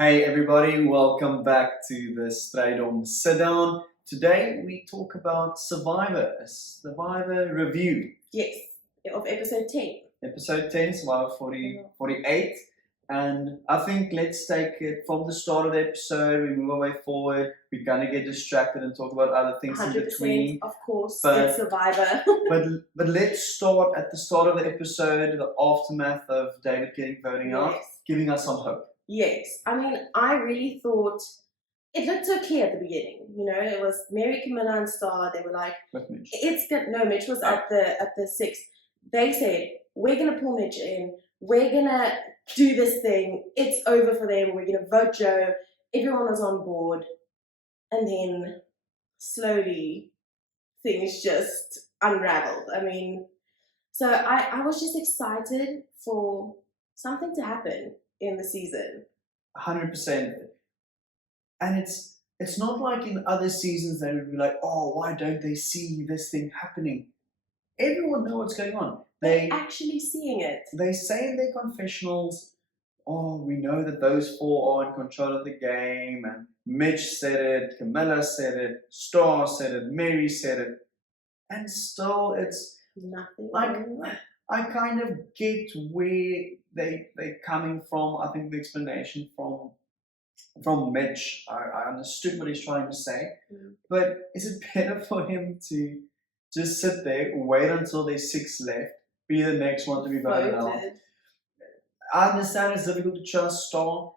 Hey everybody, welcome back to the Straight On Sit Down. Today we talk about Survivor, a Survivor review. Yes, of episode 10. Episode 10, Survivor 48. And I think let's take it from the start of the episode, we move our way forward, we're going to get distracted and talk about other things in between. Of course, But- it's Survivor. But let's start at the start of the episode, the aftermath of David getting voting out, giving us some hope. Yes, I mean, I really thought it looked so clear at the beginning. You know, it was Mary, Camilla, and Star. They were like, With Mitch. "It's good." No, Mitch was at the 6th. They said, "We're gonna pull Mitch in. We're gonna do this thing. It's over for them. We're gonna vote Joe." Everyone was on board, and then slowly things just unraveled. I mean, so I was just excited for something to happen in the season. 100%. And it's not like in other seasons they would be like, oh, why don't they see this thing happening? Everyone knows what's going on. They're actually seeing it. They say in their confessionals, oh, we know that those four are in control of the game, and Mitch said it, Camilla said it, Star said it, Mary said it, and still it's Nothing. like, I kind of get where they're coming from. I think the explanation from Mitch, I understood what he's trying to say. But is it better for him to just sit there, wait until there's 6 left, be the next one to be voted out? I understand it's difficult to trust Star.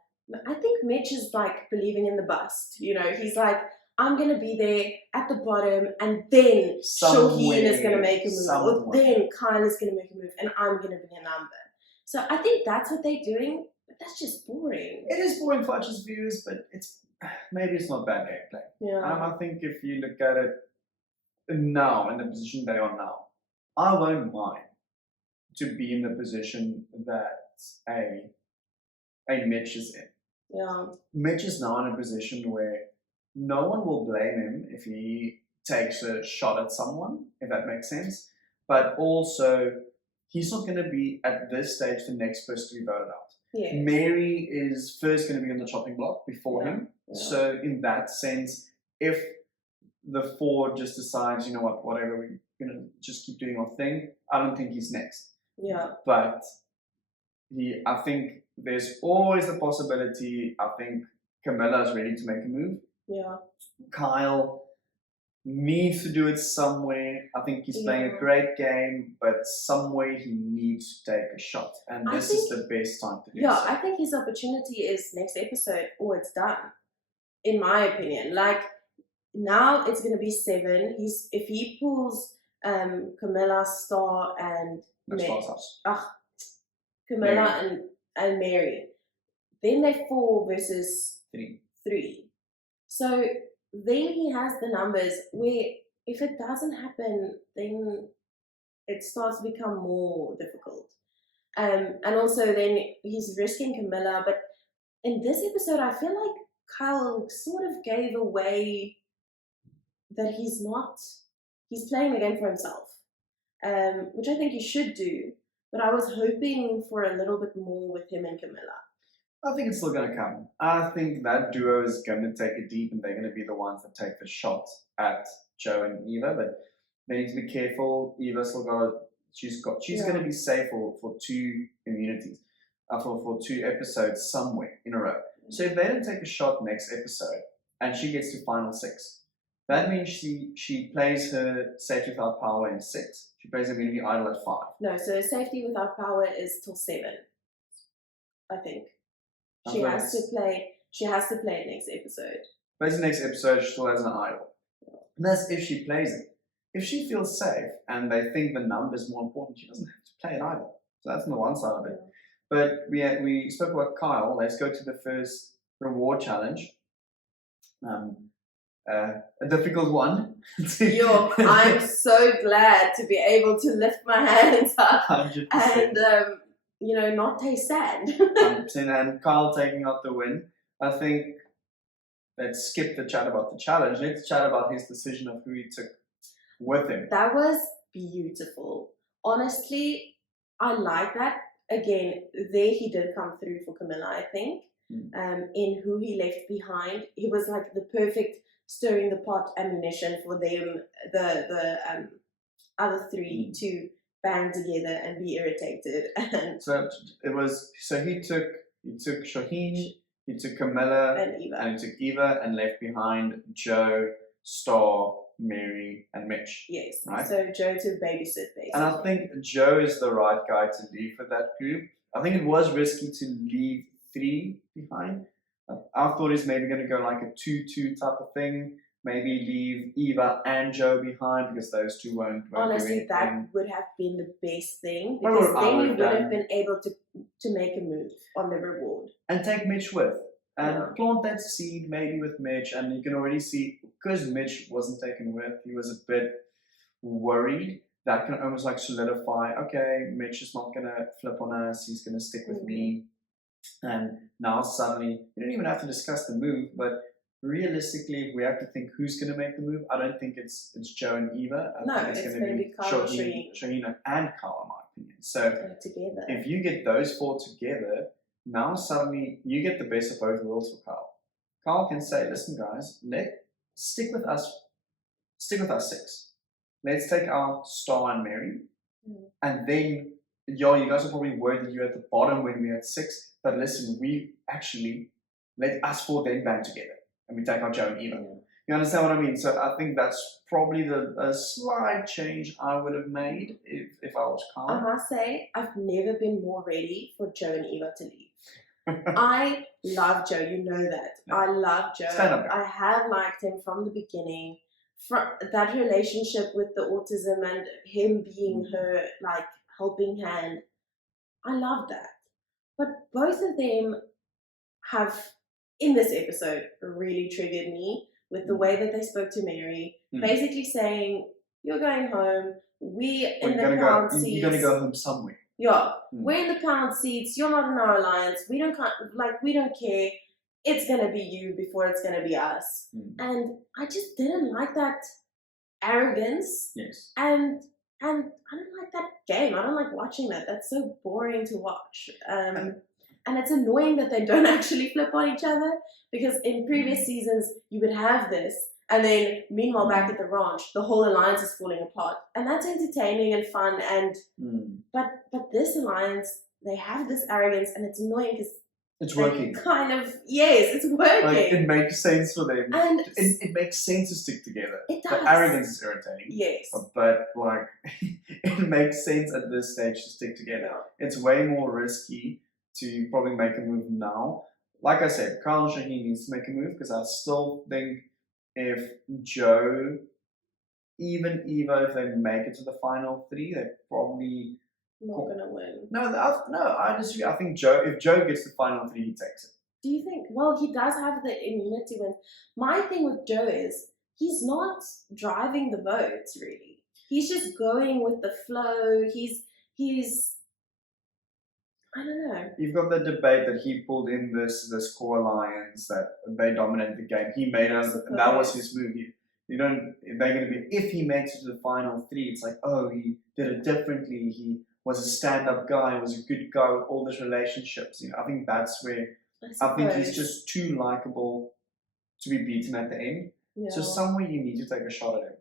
I think Mitch is like believing in the bust. You know, he's like, I'm going to be there at the bottom, and then Shaheen is going to make a move, or then Kyle is going to make a move, and I'm going to be a number. So I think that's what they're doing, but that's just boring. It is boring for us as viewers, but maybe it's not bad gameplay. Yeah. I think if you look at it now, in the position they are now, I won't mind to be in the position that a Mitch is in. Yeah. Mitch is now in a position where no one will blame him if he takes a shot at someone, if that makes sense. But also, he's not going to be, at this stage, the next person to be voted out. Yeah. Mary is first going to be on the chopping block before him. Yeah. So in that sense, if the 4 just decides, you know what, whatever, we're going to just keep doing our thing, I don't think he's next. Yeah. But I think there's always a possibility. I think Camilla is ready to make a move. Yeah. Kyle needs to do it somewhere. I think he's playing a great game, but somewhere he needs to take a shot. And this is the best time to do so. Yeah, I think his opportunity is next episode, or it's done, in my opinion. Like, now it's going to be 7. If he pulls Camilla, Star, and Camilla and Mary, then they're 4 versus 3. So then he has the numbers where if it doesn't happen, then it starts to become more difficult. And also then he's risking Camilla. But in this episode, I feel like Kyle sort of gave away that he's playing the game for himself, which I think he should do. But I was hoping for a little bit more with him and Camilla. I think it's still going to come. I think that duo is going to take it deep, and they're going to be the ones that take the shot at Joe and Eva. But they need to be careful. Eva's still got. She's going to be safe for 2 immunities, for 2 episodes somewhere in a row. So if they don't take a shot next episode, and she gets to final 6, that means she plays her safety without power in 6. She plays immunity idle at 5. No, so safety without power is till 7, I think. She has to play it next episode. Plays the next episode, she still has an idol. And that's if she plays it. If she feels safe and they think the number is more important, she doesn't have to play it either. So that's on the one side of it. But we spoke about Kyle. Let's go to the first reward challenge. A difficult one. I'm so glad to be able to lift my hands up 100%. And not taste sand. 100%. And Kyle taking out the win. I think let's skip the chat about the challenge. Let's chat about his decision of who he took with him. That was beautiful. Honestly, I like that. Again, there he did come through for Camilla, I think. in who he left behind. He was like the perfect stirring the pot ammunition for them, the other three to band together and be irritated. And so it was. So he took Shaheen, he took Camilla, and Eva. and he took Eva, and left behind Joe, Star, Mary, and Mitch. Yes. Right. So Joe to babysit basically. And I think Joe is the right guy to leave for that group. I think it was risky to leave 3 behind. I thought he's maybe going to go like a 2-2 type of thing. Maybe leave Eva and Joe behind because those two won't Honestly, do anything. that would have been the best thing, What because would I then you have would have done? been able to make a move on the reward. And take Mitch with. And Yeah. plant that seed maybe with Mitch. And you can already see, because Mitch wasn't taken with, he was a bit worried. That can almost like solidify, okay, Mitch is not going to flip on us. He's going to stick with me. And now suddenly, you don't even have to discuss the move, but realistically, if we have to think who's going to make the move, I don't think it's Joe and Eva. I think it's going to be Carl and Shaheen and Carl, in my opinion. So together. if you get those 4 together, now suddenly you get the best of both worlds for Carl. Carl can say, listen guys, stick with us 6. Let's take our Star and Mary, and then you guys are probably worried that you're at the bottom when we had 6, but listen, we actually let us 4 then band together. And we take out Joe and Eva. You understand what I mean? So I think that's probably the slight change I would have made if I was Carl. I must say, I've never been more ready for Joe and Eva to leave. I love Joe, you know that. Yeah. I love Joe. Stand up, guy. I have liked him from the beginning. From that relationship with the autism and him being her like helping hand, I love that. But both of them have, in this episode, really triggered me with the way that they spoke to Mary, basically saying, "You're going home. We're in the pound seats. You're going to go home somewhere." Yeah, we're in the pound seats. You're not in our alliance. We don't care. It's gonna be you before it's gonna be us. And I just didn't like that arrogance. Yes. And I don't like that game. I don't like watching that. That's so boring to watch. And it's annoying that they don't actually flip on each other, because in previous seasons you would have this, and then meanwhile back at the ranch the whole alliance is falling apart, and that's entertaining and fun. And but this alliance, they have this arrogance, and it's annoying because it's working. It's working. Like, it makes sense for them. And it makes sense to stick together. It does. The arrogance is irritating. Yes. But like, it makes sense at this stage to stick together. Yeah. It's way more risky to probably make a move now. Like I said, Carl and Shaheen needs to make a move, because I still think if Joe, even Eva, if they make it to the final 3, they're probably not gonna win. No, I disagree. I think if Joe gets the final 3, he takes it. Do you think? Well, he does have the immunity win. My thing with Joe is he's not driving the votes really. He's just going with the flow. He's I don't know. You've got the debate that he pulled in this core alliance, that they dominated the game. He made us, and that was his move. They're going to be, if he makes it to the final 3, it's like, oh, he did it differently. He was a stand-up guy, was a good guy with all these relationships. I think that's where I think he's just too likable to be beaten at the end. Yeah. So somewhere you need to take a shot at him.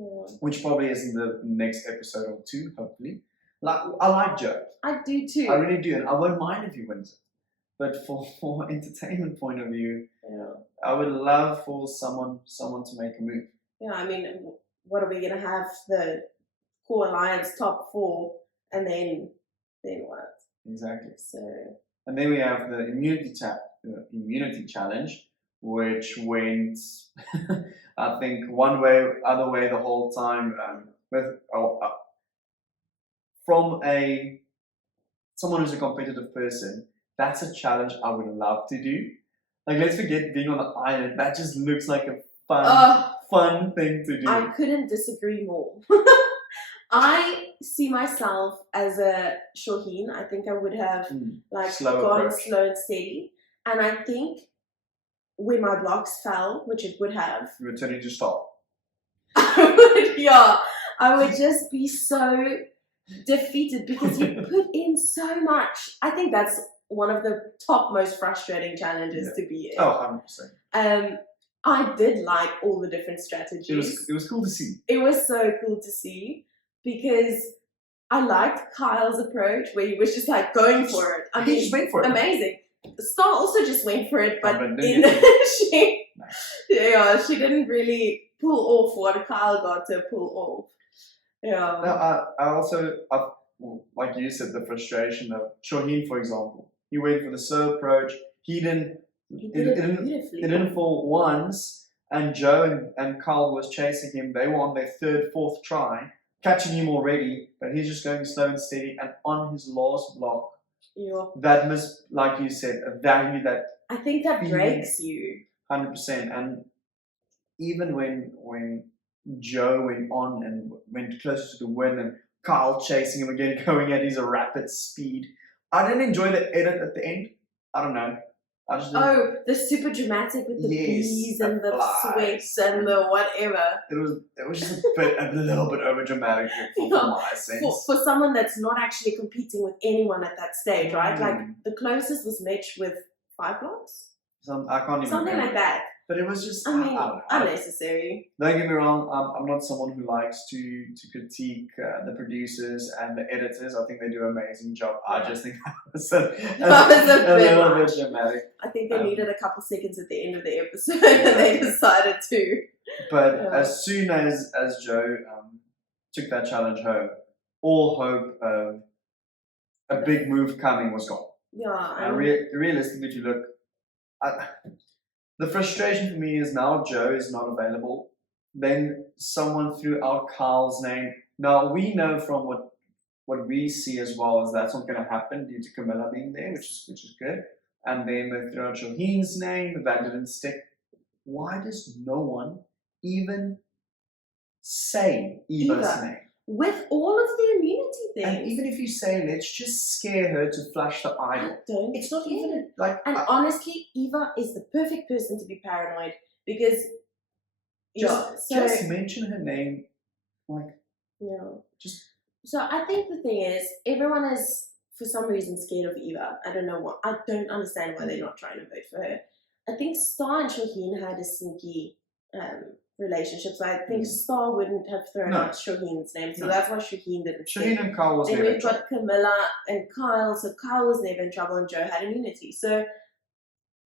Yeah. Which probably is in the next episode or 2, hopefully. I like Joe. I do too. I really do, and I won't mind if he wins it. But for entertainment point of view, I would love for someone to make a move. Yeah, I mean, what are we gonna have? The core alliance top 4, and then what? Exactly. So. And then we have the immunity challenge, which went, I think, one way, other way the whole time. From someone who's a competitive person, that's a challenge I would love to do. Like, let's forget being on the island. That just looks like a fun thing to do. I couldn't disagree more. I see myself as a Shaheen. I think I would have gone slow and steady. And I think when my blocks fell, which it would have, you were turning to stop. I would just be so defeated, because you put in so much. I think that's one of the top most frustrating challenges to be in. Oh, 100%. I did like all the different strategies. It was cool to see. It was so cool to see because I liked Kyle's approach where he was just like going for it. I He mean, just went for it. amazing. Star also just went for it, but but she didn't really pull off what Kyle got to pull off. Yeah. No, I also, like you said, the frustration of Shaheen, for example. He went for the slow approach. He did it beautifully. It didn't fall once, and Joe and Carl was chasing him. They were on their third, fourth try, catching him already, but he's just going slow and steady. And on his last block, that was, like you said, a value that I think that breaks you 100%. And even when Joe went on and went closer to the win, and Carl chasing him again, going at his rapid speed, I didn't enjoy the edit at the end. I don't know. I just didn't. The super dramatic with the bees and the sweats and the whatever. It was just a little bit over dramatic for my sense. For someone that's not actually competing with anyone at that stage, right? Like the closest was Mitch with 5 blocks. I can't even something remember. Like that. But it was just unnecessary. Don't get me wrong, I'm not someone who likes to critique the producers and the editors. I think they do an amazing job. Yeah. I just think that was a little bit dramatic. I think they needed a couple seconds at the end of the episode and they decided to. But as soon as Joe took that challenge home, all hope of a big move coming was gone. Yeah. And realistically, if you look at... The frustration for me is now Joe is not available. Then someone threw out Carl's name. Now we know from what we see as well is that's not going to happen due to Camilla being there, which is good. And then they threw out Shaheen's name. That didn't stick. Why does no one even say Eva's name? With all of the immunity things. And even if you say, let's just scare her to flash the idol. It's not even like... And honestly, Eva is the perfect person to be paranoid because... Just mention her name. So I think the thing is, everyone is, for some reason, scared of Eva. I don't know what. I don't understand why they're not trying to vote for her. I think Star and Shaheen had a sneaky... relationships. I think Star wouldn't have thrown out Shaheen's name, so that's why Shaheen didn't. Shaheen and Kyle was never in trouble. Then we've got Camilla and Kyle, so Kyle was never in trouble and Joe had immunity. So,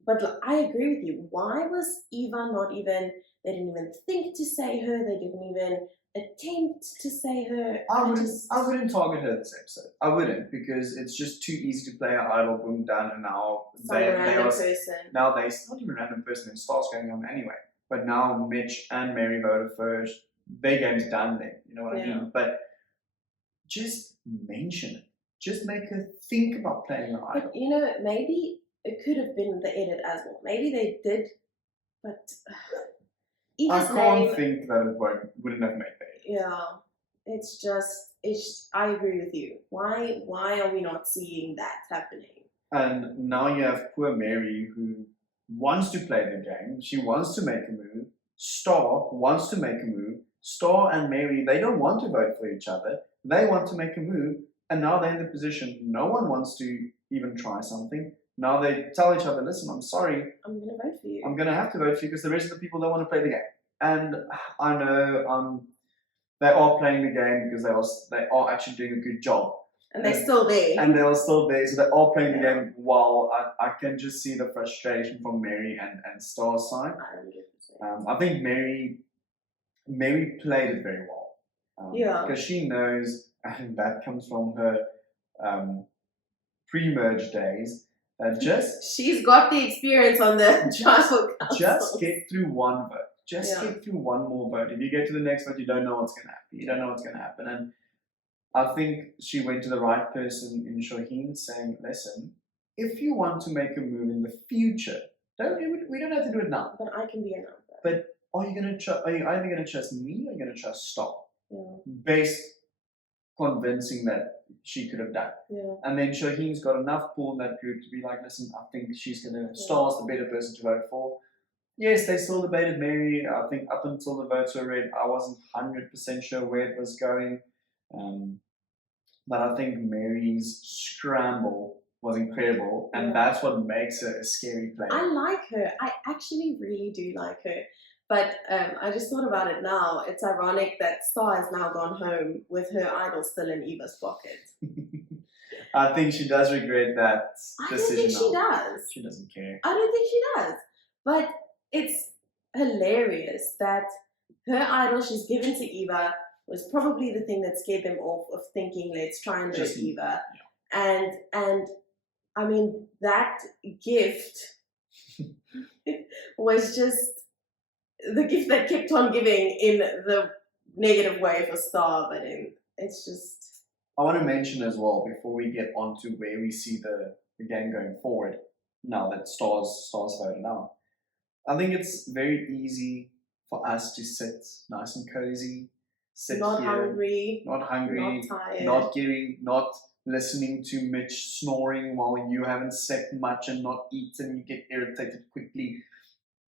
but I agree with you. Why was Eva not even? They didn't even think to say her. They didn't even attempt to say her. I wouldn't target her this episode. I wouldn't, because it's just too easy to play an idol, boom, done, and now now it's not even a random person. It starts going on anyway. But now Mitch and Mary voted first. Their game's done then. You know what I mean? But just mention it. Just make her think about playing an idol. But maybe it could have been the edit as well. Maybe they did, but I can't think that it wouldn't have made that. Yeah, I agree with you. Why are we not seeing that happening? And now you have poor Mary who wants to play the game. She wants to make a move. Star wants to make a move. Star and Mary, they don't want to vote for each other. They want to make a move. And now they're in the position no one wants to even try something. Now they tell each other, listen, I'm sorry. I'm going to vote for you. I'm going to have to vote for you because the rest of the people don't want to play the game. And I know they are playing the game because they are actually doing a good job. And they're still there. And they're still there, so they're all playing the game while I can just see the frustration from Mary and Star's side. I think Mary played it very well. Because she knows, and that comes from her pre-merge days, that she's got the experience on the tribal council. Just get through one vote. Just get through one more vote. If you get to the next vote, you don't know what's going to happen. You don't know what's going to happen. And I think she went to the right person in Shaheen saying, listen, if you want to make a move in the future, we don't have to do it now. But I can be another. But are you either going to trust me or are you going to trust Star? Yeah. Based convincing that she could have done. Yeah. And then Shaheen's got enough pull in that group to be like, listen, I think she's going to, Star's the better person to vote for. Yes, they still debated Mary. I think up until the votes were read, I wasn't 100% sure where it was going. but I think Mary's scramble was incredible, and Yeah. that's what makes her a scary player. I like her. I actually really do like her. But I just thought about it now. It's ironic that Star has now gone home with her idol still in Eva's pocket. I think she does regret that I don't decision. think she now. does. She doesn't care. I don't think she does. But it's hilarious that her idol she's given to Eva was probably the thing that scared them off of thinking, let's try and Just hurt Eva. yeah. And I mean, that gift was just the gift that kept on giving in the negative way for Star, but it's just... I want to mention as well, before we get on to where we see the game going forward, now that Star's voted out, I think it's very easy for us to sit nice and cozy, sit not here, hungry, not hungry, not tired, not listening to Mitch snoring while you haven't slept much and not eaten, you get irritated quickly.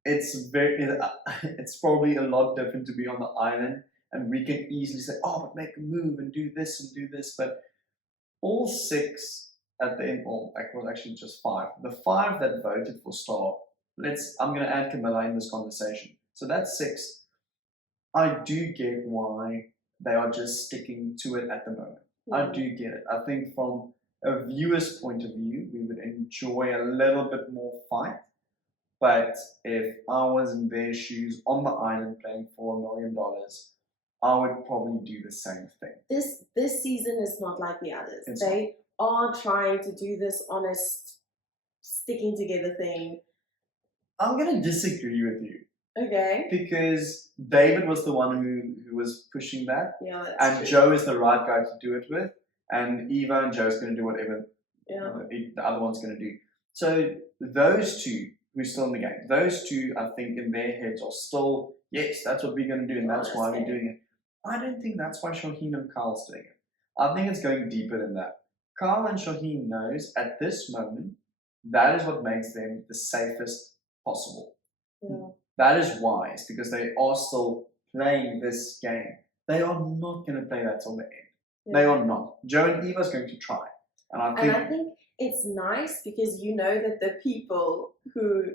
It's probably a lot different to be on the island, and we can easily say, oh, but make a move and do this and do this. But all six at the end, well, it was actually just five. The five that voted for Star, I'm going to add Camilla in this conversation. So that's six. I do get why they are just sticking to it at the moment. I do get it. I think from a viewer's point of view, we would enjoy a little bit more fight. But if I was in their shoes on the island playing for $1 million, I would probably do the same thing. This season is not like the others. It's they are trying to do this honest, sticking together thing. I'm going to disagree with you. Okay. Because David was the one who was pushing that. Yeah, that's and true. Joe is the right guy to do it with. And Eva and Joe's going to do whatever the other one's going to do. So those two who's still in the game, those two, I think, in their heads are still, yes, that's what we're going to do, and that's why we're doing it. I don't think that's why Shaheen and Carl's doing it. I think it's going deeper than that. Carl and Shaheen knows at this moment that is what makes them the safest possible. Yeah. That is why. It's because they are still playing this game. They are not going to play that till the end. Yeah. They are not. Joe and Eva's going to try. And I think it's nice because you know that the people who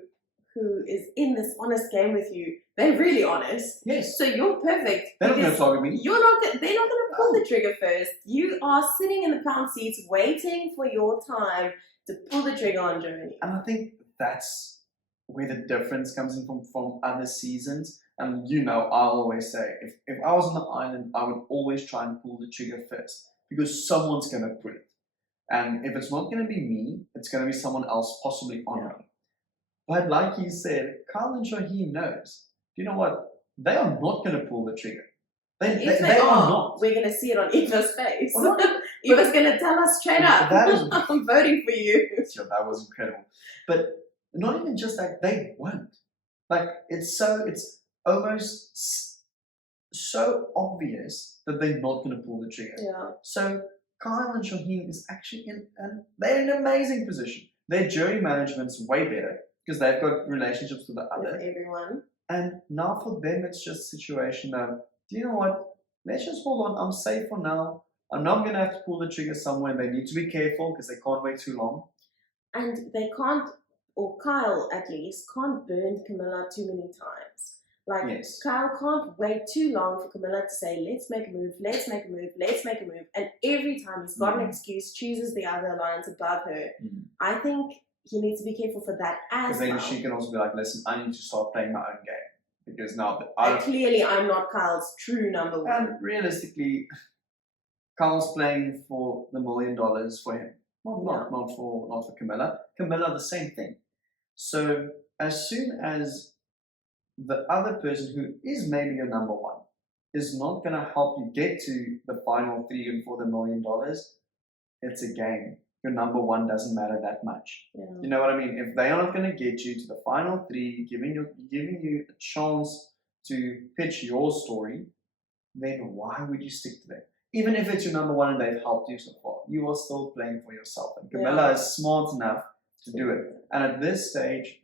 is in this honest game with you, they're really honest. Yes. So you're perfect. They're not going to target me. They're not going to pull the trigger first. You are sitting in the pound seats waiting for your time to pull the trigger on Journey. And I think that's where the difference comes in from other seasons. And I always say, if I was on the island, I would always try and pull the trigger first because someone's going to pull it. And if it's not going to be me, it's going to be someone else, possibly on me. But like you said, Carl and Shaheen knows. You know what? They are not going to pull the trigger. They are not. We're going to see it on Eva's face. Eva's going to tell us straight up, I'm voting for you. Sure, that was incredible. But not even just that, they won't. Like, it's almost so obvious that they're not going to pull the trigger. Yeah. So Kyle and Shaheen is actually they're in an amazing position. Their jury management's way better because they've got relationships with the others. With everyone. And now for them, it's just a situation of, do you know what? Let's just hold on. I'm safe for now. I'm not going to have to pull the trigger somewhere. They need to be careful because they can't wait too long. And they can't, or Kyle at least, can't burn Camilla too many times. Like, yes. Kyle can't wait too long for Camilla to say, let's make a move, let's make a move, let's make a move. And every time he's got an excuse, chooses the other alliance above her. I think he needs to be careful for that as well. Because then she can also be like, listen, I need to start playing my own game. Because now clearly I'm not Kyle's true number one. And realistically, Kyle's playing for the $1 million for him. Not for Camilla. Camilla, the same thing. So as soon as the other person who is maybe your number one is not going to help you get to the final three and for the $1 million, it's a game. Your number one doesn't matter that much. Yeah. You know what I mean? If they are not going to get you to the final three, giving you a chance to pitch your story, then why would you stick to them? Even if it's your number one and they've helped you so far, you are still playing for yourself. And Camilla is smart enough to do it. And at this stage,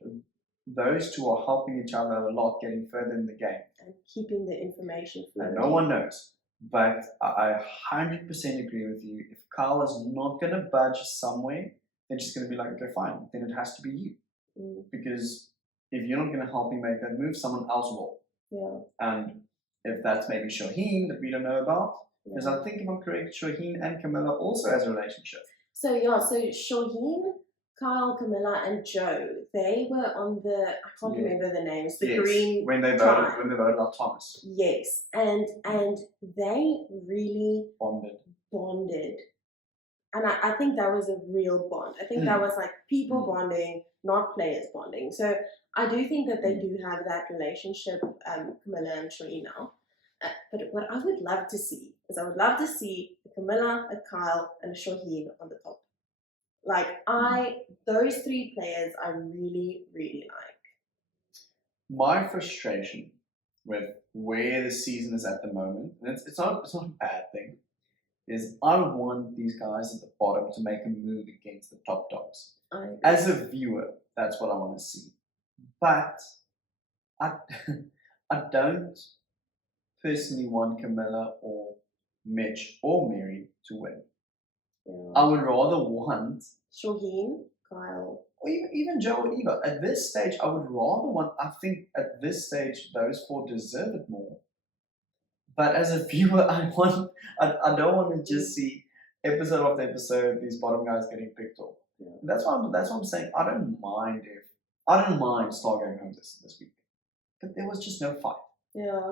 those two are helping each other a lot, getting further in the game. And keeping the information flowing. And no one knows. But I 100% agree with you. If Kyle is not going to budge somewhere, they're just going to be like, okay, fine. Then it has to be you. Because if you're not going to help me make that move, someone else will. Yeah. And if that's maybe Shaheen that we don't know about, because Yeah. I think if I'm correct, Shaheen and Camilla also has a relationship. So yeah, so Shaheen, Kyle, Camilla, and Joe, they were on the, I can't Yeah. remember the names, the Yes, green when they tribe. voted out Thomas. Yes, and they really Bonded. and I think that was a real bond. I think that was like people Mm. bonding, not players bonding. So I do think that they do have that relationship, Camilla and Shaheen now. But what I would love to see is I would love to see a Camilla, a Kyle, and a Shaheen on the top. Like those three players I really, really like. My frustration with where the season is at the moment, and it's not a bad thing, is I want these guys at the bottom to make a move against the top dogs. As a viewer, that's what I want to see. But I don't personally want Camilla or Mitch or Mary to win. Yeah. I would rather want Shaheen, Kyle, or even Joe or Eva. At this stage, I would rather want. I think at this stage, those four deserve it more. But as a viewer, I don't want to just see episode after episode these bottom guys getting picked off. Yeah. That's what I'm saying. I don't mind Star going home this week, but there was just no fight. Yeah.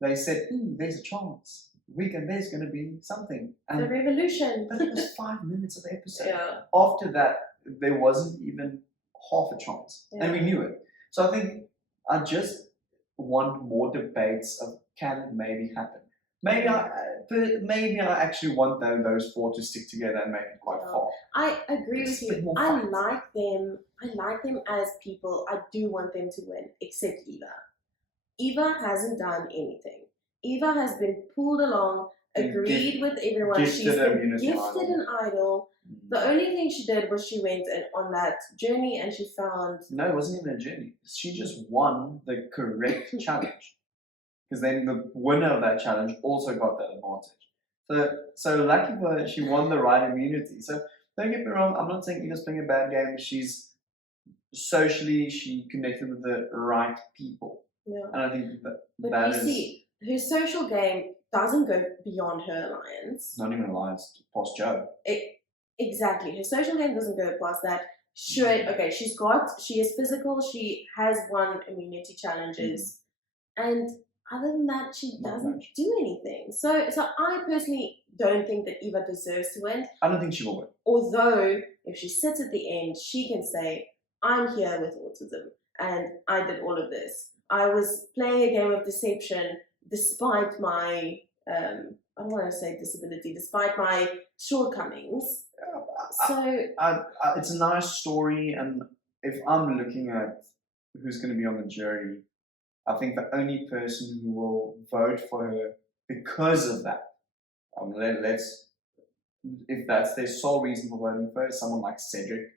They said, "Ooh, there's a chance. There's going to be something." And the revolution. But it was 5 minutes of the episode. Yeah. After that, there wasn't even half a chance, and we knew it. So I think I just want more debates of can it maybe happen. Maybe I actually want those four to stick together and make it quite far. I agree with you. I like them as people. I do want them to win, except Eva. Eva hasn't done anything. Eva has been pulled along, agreed with everyone. She's been gifted an idol. The only thing she did was she went on that journey and she found... No, it wasn't even a journey. She just won the correct challenge. Because then the winner of that challenge also got that advantage. So lucky for her, she won the right immunity. So don't get me wrong, I'm not saying Eva's playing a bad game. She connected with the right people. Yeah. And I think but you see, her social game doesn't go beyond her alliance. Not even alliance, past Joe. Exactly. Her social game doesn't go past that. Sure, okay, she is physical, she has won immunity challenges, and other than that, she doesn't do anything. So I personally don't think that Eva deserves to win. I don't think she will win. Although, if she sits at the end, she can say, I'm here with autism, and I did all of this. I was playing a game of deception despite my, I don't want to say disability, despite my shortcomings. It's a nice story, and if I'm looking at who's going to be on the jury, I think the only person who will vote for her because of that, if that's their sole reason for voting for her, someone like Cedric.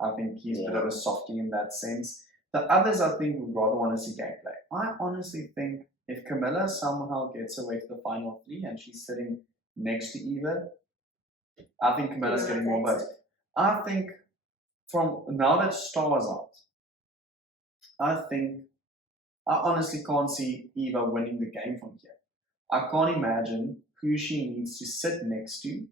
I think he's a bit of a softie in that sense. The others, I think, would rather want to see gameplay. I honestly think if Camilla somehow gets away to the final 3 and she's sitting next to Eva, I think Camilla's getting more votes. I think from now that Star's out, I honestly can't see Eva winning the game from here. I can't imagine who she needs to sit next to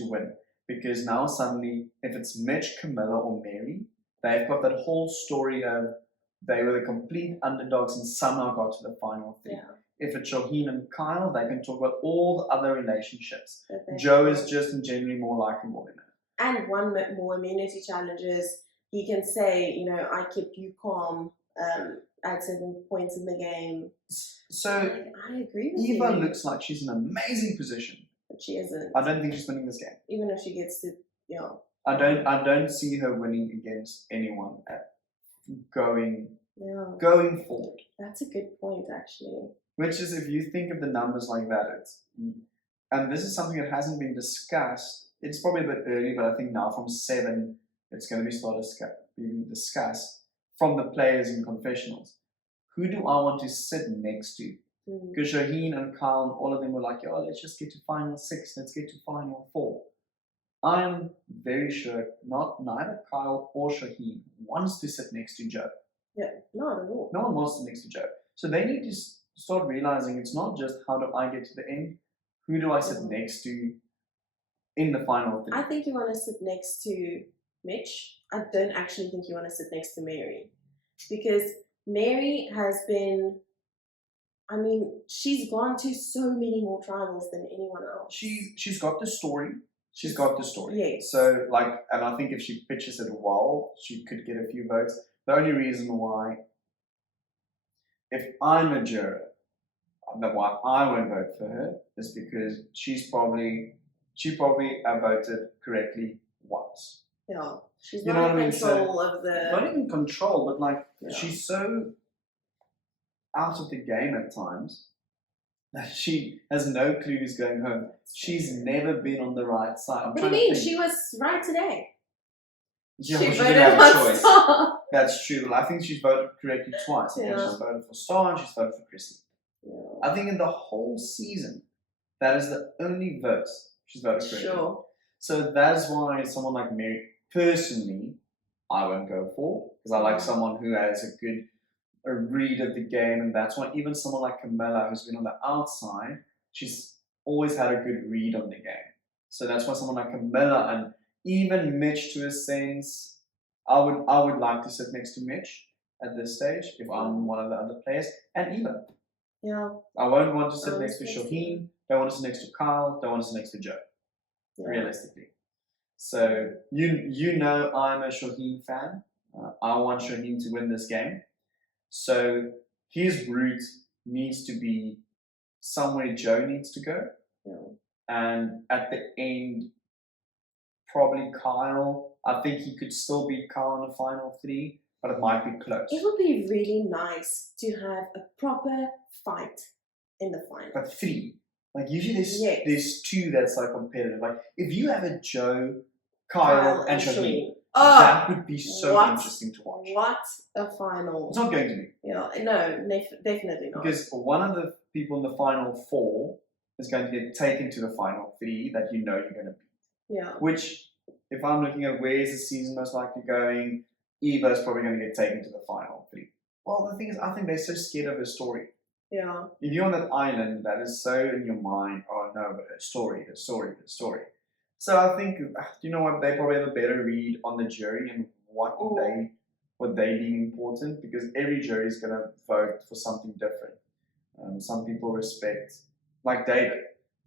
win. Because now suddenly, if it's Mitch, Camilla, or Mary, they've got that whole story of they were the complete underdogs and somehow got to the final 3. Yeah. If it's Shaheen and Kyle, they can talk about all the other relationships. Joe is just generally more likable than her. And one more immunity challenges, he can say, I kept you calm at certain points in the game. So I agree with you. Eva looks like she's in an amazing position. But she isn't. I don't think she's winning this game. Even if she gets to, I don't see her winning against anyone going forward. That's a good point, actually. Which is, if you think of the numbers like that, and this is something that hasn't been discussed. It's probably a bit early, but I think now from 7, it's going to be being discussed from the players in confessionals. Who do I want to sit next to Because Shaheen and Kyle and all of them were like, "Oh, let's just get to final 6. Let's get to final 4." I'm very sure neither Kyle or Shaheen wants to sit next to Joe. Yeah, not at all. No one wants to sit next to Joe. So they need to start realizing it's not just how do I get to the end, who do I sit next to in the final 3. I think you want to sit next to Mitch. I don't actually think you want to sit next to Mary. Because Mary has been, I mean, she's gone to so many more tribals than anyone else. She's got the story. She's got the story. Yes. So, and I think if she pitches it well, she could get a few votes. The only reason why, if I'm a juror, why I won't vote for her is because she probably voted correctly once. Yeah. She's You not know what I in mean? control of the... Not even control, but Yeah. she's so out of the game at times that she has no clue who's going home. She's never been on the right side. What do you mean? She was right today. Yeah, she well, she voted didn't have a on choice. Star. That's true. Well, I think she's voted correctly twice. I think Yeah. she's voted for Star and she's voted for Chrissy. Yeah. I think in the whole season, that is the only vote she's voted correctly. Sure. So that's why someone like Mary, personally, I won't go for, because I like someone who has a read of the game, and that's why even someone like Camilla, who's been on the outside, she's always had a good read on the game. So that's why someone like Camilla and even Mitch, to a sense, I would like to sit next to Mitch at this stage if I'm one of the other players, and Eva. Yeah. I won't want to sit next to Shaheen. Don't want to sit next to Kyle. Don't want to sit next to Joe. Yeah. Realistically. So you know I'm a Shaheen fan. I want Shaheen to win this game. So his route needs to be somewhere Joe needs to go. Yeah. And at the end, probably Kyle. I think he could still beat Kyle in the final 3, but it might be close. It would be really nice to have a proper fight in the final. But 3. Usually there's 2 that's competitive. If you have a Joe, Kyle and Shaheen, that would be so interesting to watch. What a final. It's not going to be. Yeah, no, definitely not. Because one of the people in the final 4 is going to get taken to the final 3 that you know you're going to beat. Yeah. Which, if I'm looking at where is the season most likely going, Eva's probably going to get taken to the final 3. Well, the thing is, I think they're so scared of her story. Yeah. If you're on that island, that is so in your mind, oh no, but her story. So I think, you know what, they probably have a better read on the jury and what they deem important, because every jury is going to vote for something different. Some people respect, like David.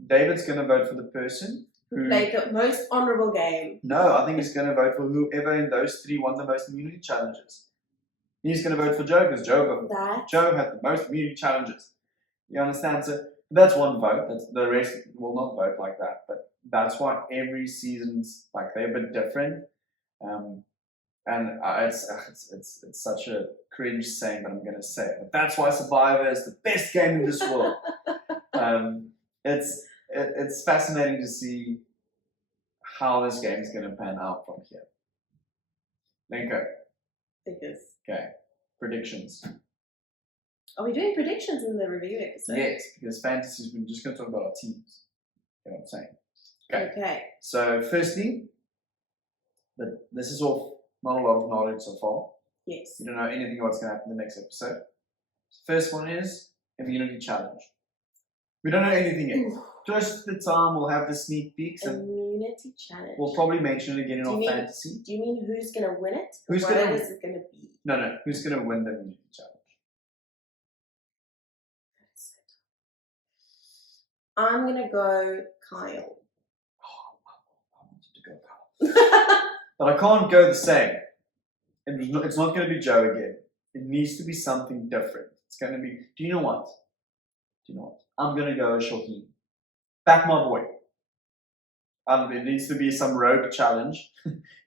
David's going to vote for the person who played the most honourable game. No, I think he's going to vote for whoever in those 3 won the most immunity challenges. He's going to vote for Joe because Joe had the most immunity challenges. You understand? So that's one vote. The rest will not vote like that. But that's why every season's they're a bit different. And it's such a cringe saying that I'm going to say it. But that's why Survivor is the best game in this world. It's fascinating to see how this game is going to pan out from here. Lenko. Okay. Predictions. Are we doing predictions in the review episode? Yes, because fantasy, we're just going to talk about our teams. You know what I'm saying? Okay. So, firstly, this is all not a lot of knowledge so far. Yes. You don't know anything what's going to happen in the next episode. First one is immunity challenge. We don't know anything yet. Close to the time, we'll have the sneak peeks. And immunity challenge. We'll probably mention it again in our fantasy. Do you mean who's going to win it? Who's what is it going to be? No. Who's going to win the immunity challenge? I'm going to go Kyle. I wanted to go Kyle. But I can't go the same. It's not going to be Joe again. It needs to be something different. It's going to be, do you know what? I'm going to go Shaheen. Back my boy. It needs to be some rogue challenge.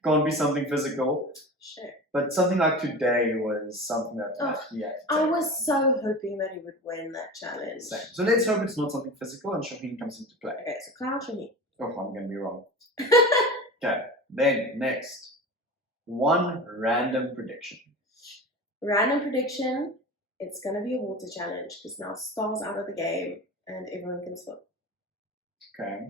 Can't be something physical. Sure. But something like today was something that he had to I take. was so hoping that he would win that challenge. Same. So let's hope it's not something physical and Shaheen comes into play. Okay, so Kyle Shaheen. Oh, I'm going to be wrong. Okay, then next. One random prediction. Random prediction. it's going to be a water challenge because now Star's out of the game and everyone can swim. Okay.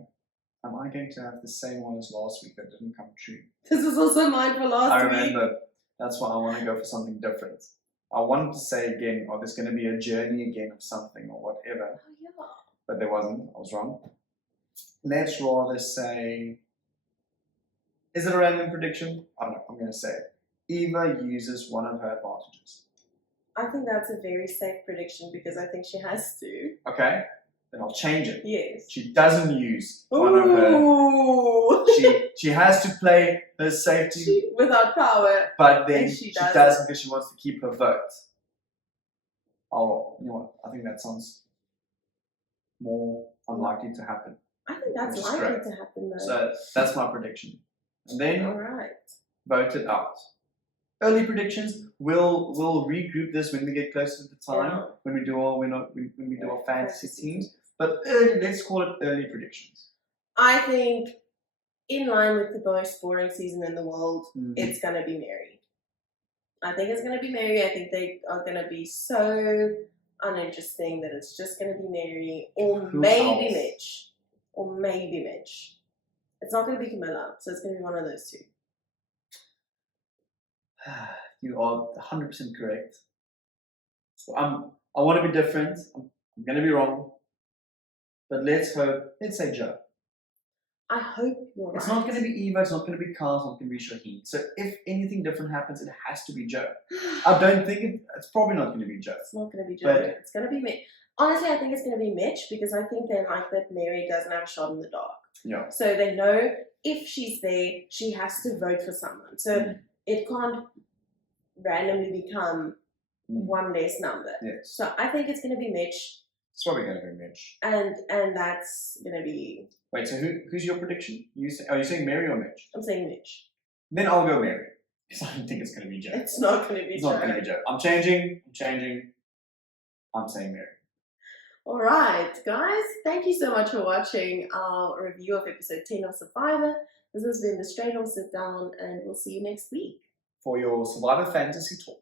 Am I going to have the same one as last week that didn't come true? This was also mine for last week. I remember. That's why I want to go for something different. I wanted to say again, oh, there's going to be a journey again of something or whatever. Oh, yeah. But there wasn't. I was wrong. Let's rather say... Is it a random prediction? I don't know. I'm going to say it. Eva uses one of her advantages. I think that's a very safe prediction because I think she has to. Okay. Then I'll change it. Yes. She doesn't use one of her... Ooh. She has to play her safety... without power. But then And she she doesn't because she wants to keep her vote. Oh, you know what? I think that sounds more unlikely to happen. I think that's Which is likely correct. to happen though. So that's my prediction. And then Alright. vote it out. Early predictions. We'll regroup this when we get closer to the time Yeah. when we do our fantasy teams. But early, let's call it early predictions. I think in line with the most boring season in the world, it's going to be Mary. I think it's going to be Mary. I think they are going to be so uninteresting that it's just going to be Mary or Who maybe else? Mitch. Or maybe Mitch. It's not going to be Camilla, so it's going to be one of those two. You are 100% correct. So I want to be different. I'm going to be wrong. But let's hope. Let's say Joe. I hope you're right. It's not going to be Eva. It's not going to be Carl. It's not going to be Shaheen. So if anything different happens, it has to be Joe. I don't think it's probably not going to be Joe. It's not going to be Joe. But- It's going to be Mitch. Honestly, I think it's going to be Mitch because I think they like that Mary doesn't have a shot in the dark. Yeah. So they know if she's there, she has to vote for someone. So it can't randomly become one less number. Yes. So I think it's going to be Mitch, It's probably going to be Mitch. and that's going to be. Wait, so who's your prediction? Are you saying Mary or Mitch? I'm saying Mitch. Then I'll go Mary. Because I don't think it's going to be Joe. It's not going to be It's Joe. not going to be Joe. I'm changing. I'm saying Mary. All right, guys. Thank you so much for watching our review of episode 10 of Survivor. This has been the Straight On Sit Down, and we'll see you next week. For your Survivor Fantasy Talk.